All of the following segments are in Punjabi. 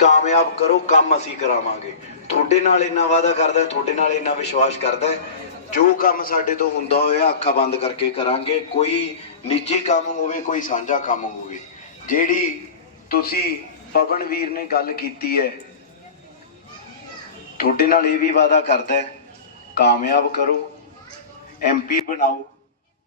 ਕਾਮਯਾਬ ਕਰੋ, ਕੰਮ ਅਸੀਂ ਕਰਾਵਾਂਗੇ। ਤੁਹਾਡੇ ਨਾਲ ਇੰਨਾ ਵਾਅਦਾ ਕਰਦਾ, ਤੁਹਾਡੇ ਨਾਲ ਇੰਨਾ ਵਿਸ਼ਵਾਸ ਕਰਦਾ ਜੋ ਕੰਮ ਸਾਡੇ ਤੋਂ ਹੁੰਦਾ ਹੋਇਆ, ਅੱਖਾਂ ਬੰਦ ਕਰਕੇ ਕਰਾਂਗੇ। ਕੋਈ ਨਿੱਜੀ ਕੰਮ ਹੋਵੇ, ਕੋਈ ਸਾਂਝਾ ਕੰਮ ਹੋਵੇ। ਜਿਹੜੀ ਤੁਸੀਂ ਪਵਨ ਵੀਰ ਨੇ ਗੱਲ ਕੀਤੀ ਹੈ, ਤੁਹਾਡੇ ਨਾਲ ਇਹ ਵੀ ਵਾਅਦਾ ਕਰਦਾ ਕਾਮਯਾਬ ਕਰੋ ਐਮਪੀ ਬਣਾਓ।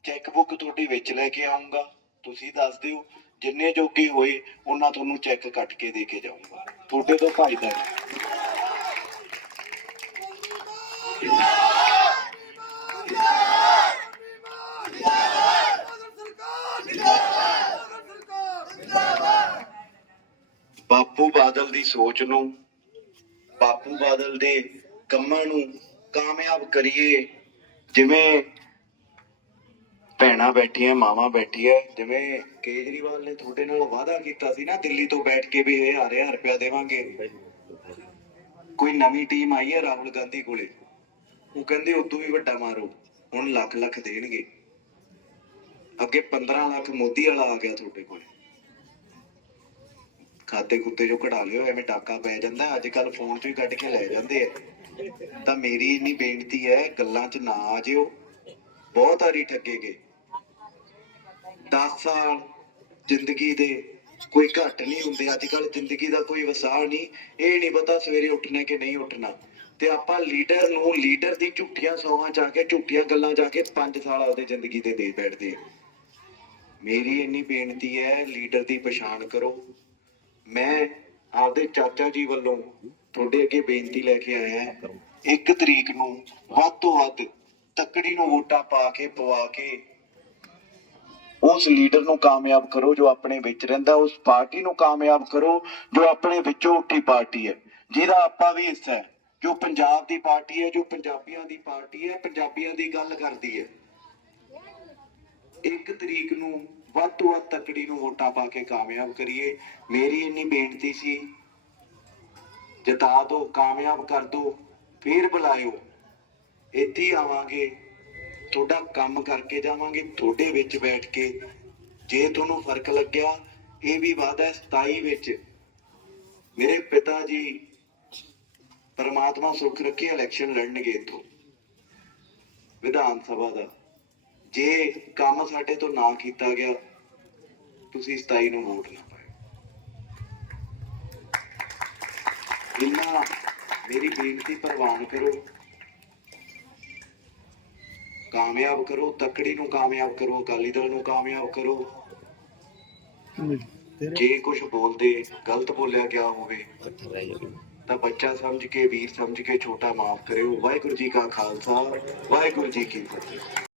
ਚੈੱਕ ਬੁੱਕ ਤੁਹਾਡੀ ਵਿੱਚ ਲੈ ਕੇ ਆਉਂਗਾ ਤੁਸੀਂ ਦੱਸ ਦਿਓ, ਜਿੰਨੇ ਜੋਗੇ ਹੋਏ, ਉਹਨਾਂ ਤੁਹਾਨੂੰ ਚੈੱਕ ਕੱਟ ਕੇ ਦੇ ਕੇ ਜਾਊਂਗਾ। ਤੁਹਾਡੇ ਤੋਂ ਭਾਈਦਾ ਬਾਪੂ ਬਾਦਲ ਦੀ ਸੋਚ ਨੂੰ, ਬਾਪੂ ਬਾਦਲ ਦੇ ਕੰਮਾਂ ਨੂੰ ਕਾਮਯਾਬ ਕਰੀਏ, ਜਿਵੇਂ ਭੈਣਾਂ ਬੈਠੀਆਂ, ਮਾਵਾਂ ਬੈਠੀਆਂ, ਜਿਵੇਂ ਕੇਜਰੀਵਾਲ ਨੇ ਤੁਹਾਡੇ ਨਾਲ ਵਾਅਦਾ ਕੀਤਾ ਸੀ ਨਾ, ਦਿੱਲੀ ਤੋਂ ਬੈਠ ਕੇ ਵੀ ਇਹ ਹਜ਼ਾਰ ਦੇਵਾਂਗੇ। ਕੋਈ ਨਵੀਂ ਟੀਮ ਆਈ ਹੈ ਰਾਹੁਲ ਗਾਂਧੀ ਕੋਲੇ, ਉਹ ਕਹਿੰਦੇ ਉਦੋਂ ਵੀ ਵੱਡਾ ਮਾਰੋ, ਹੁਣ ਲੱਖ ਲੱਖ ਦੇਣਗੇ। ਅੱਗੇ 15 ਲੱਖ ਮੋਦੀ ਵਾਲਾ ਆ ਗਿਆ ਤੁਹਾਡੇ ਕੋਲੇ। ਖਾਤੇ ਕੁੱਤੇ ਜੋ ਕਢਾ ਲਿਓ, ਐਵੇਂ ਟਾਕਾ ਪੈ ਜਾਂਦਾ ਅੱਜ ਕੱਲ ਫੋਨ 'ਚ ਹੀ ਕੱਢ ਕੇ ਲੈ ਜਾਂਦੇ ਆ। ਤਾਂ ਮੇਰੀ ਇੰਨੀ ਬੇਨਤੀ ਹੈ, ਗੱਲਾਂ 'ਚ ਨਾ ਆ ਜਿਓ। ਬਹੁਤ ਵਾਰੀ ਠੱਗੇ ਗਏ। 10 ਸਾਲ ਜ਼ਿੰਦਗੀ ਦੇ ਕੋਈ ਘੱਟ ਨਹੀਂ ਹੁੰਦੇ ਅੱਜ ਕੱਲ ਜ਼ਿੰਦਗੀ ਦਾ ਕੋਈ ਵਸਾਹ ਨਹੀਂ। ਇਹ ਨਹੀਂ ਪਤਾ ਸਵੇਰੇ ਉੱਠਣਾ ਕਿ ਨਹੀਂ ਉੱਠਣਾ। ਤੇ ਆਪਾਂ ਲੀਡਰ ਨੂੰ ਲੀਡਰ ਦੀ ਝੂਠੀਆਂ ਸੌਹਾਂ ਜਾ ਕੇ, ਝੂਠੀਆਂ ਗੱਲਾਂ ਜਾ ਕੇ 5 ਸਾਲ ਆਪਦੇ ਜ਼ਿੰਦਗੀ ਦੇ ਦੇ ਬੈਠਦੇ ਮੇਰੀ ਇੰਨੀ ਬੇਨਤੀ ਹੈ, ਲੀਡਰ ਦੀ ਪਛਾਣ ਕਰੋ। ਮੈਂ ਆਪਦੇ ਚਾਚਾ ਜੀ ਵੱਲੋਂ ਤੁਹਾਡੇ ਅੱਗੇ ਬੇਨਤੀ ਲੈ ਕੇ ਆਇਆ ਇੱਕ ਤਰੀਕ ਨੂੰ ਵੱਧ ਤੋਂ ਵੱਧ ਤੱਕੜੀ ਨੂੰ ਵੋਟਾਂ ਪਾ ਕੇ, ਪਵਾ ਕੇ ਉਸ ਲੀਡਰ ਨੂੰ ਕਾਮਯਾਬ ਕਰੋ ਜੋ ਆਪਣੇ ਵਿੱਚ ਰਹਿੰਦਾ, ਉਸ ਪਾਰਟੀ ਨੂੰ ਕਾਮਯਾਬ ਕਰੋ ਜੋ ਆਪਣੇ ਵਿੱਚੋਂ ਉੱਠੀ ਪਾਰਟੀ ਹੈ। ਜਿਹਦਾ ਆਪਾਂ ਵੀ ਹਿੱਸਾ ਹੈ, ਜੋ ਪੰਜਾਬ ਦੀ ਪਾਰਟੀ ਹੈ, ਜੋ ਪੰਜਾਬੀਆਂ ਦੀ ਪਾਰਟੀ ਹੈ, ਪੰਜਾਬੀਆਂ ਦੀ ਗੱਲ ਕਰਦੀ ਹੈ। ਇੱਕ ਤਰੀਕ ਨੂੰ ਵੱਧ ਤੋਂ ਵੱਧ ਤਕੜੀ ਨੂੰ ਵੋਟਾਂ ਪਾ ਕੇ ਕਾਮਯਾਬ ਕਰੀਏ। ਮੇਰੀ ਇੰਨੀ ਬੇਨਤੀ ਸੀ, ਜਿਤਾ ਦਿਓ ਕਾਮਯਾਬ ਕਰ ਦਿਓ ਫੇਰ ਬੁਲਾਇਓ। ਇੱਥੇ ਆਵਾਂਗੇ। ਤੁਹਾਡਾ ਕੰਮ ਕਰਕੇ ਜਾਵਾਂਗੇ, ਤੁਹਾਡੇ ਵਿੱਚ ਬੈਠ ਕੇ। ਜੇ ਤੁਹਾਨੂੰ ਫ਼ਰਕ ਲੱਗਿਆ, ਇਹ ਵੀ ਵਾਅਦਾ ਹੈ 27 ਵਿੱਚ। ਮੇਰੇ ਪਿਤਾ ਜੀ ਪਰਮਾਤਮਾ ਸੁੱਖ ਰੱਖੇ ਇਲੈਕਸ਼ਨ ਲੜਨਗੇ ਇੱਥੋਂ, ਵਿਧਾਨ ਸਭਾ ਦਾ। ਜੇ ਕੰਮ ਸਾਡੇ ਤੋਂ ਨਾ ਕੀਤਾ ਗਿਆ, ਤੁਸੀਂ 27 ਨੂੰ ਵੋਟ ਨਾ ਪਾਇਓ। ਇੰਨਾ ਮੇਰੀ ਬੇਨਤੀ, ਪ੍ਰਵਾਨ ਕਰੋ। ਕਾਮਯਾਬ ਕਰੋ, ਤਕੜੀ ਨੂੰ ਕਾਮਯਾਬ ਕਰੋ, ਅਕਾਲੀ ਦਲ ਨੂੰ ਕਾਮਯਾਬ ਕਰੋ। ਜੇ ਕੁਝ ਬੋਲਦੇ, ਗਲਤ ਬੋਲਿਆ ਗਿਆ ਹੋਵੇ, ਤਾਂ ਬੱਚਾ ਸਮਝ ਕੇ, ਵੀਰ ਸਮਝ ਕੇ, ਛੋਟਾ ਮਾਫ ਕਰਿਓ। ਵਾਹਿਗੁਰੂ ਜੀ ਕਾ ਖਾਲਸਾ, ਵਾਹਿਗੁਰੂ ਜੀ ਕੀ ਫਤਿਹ।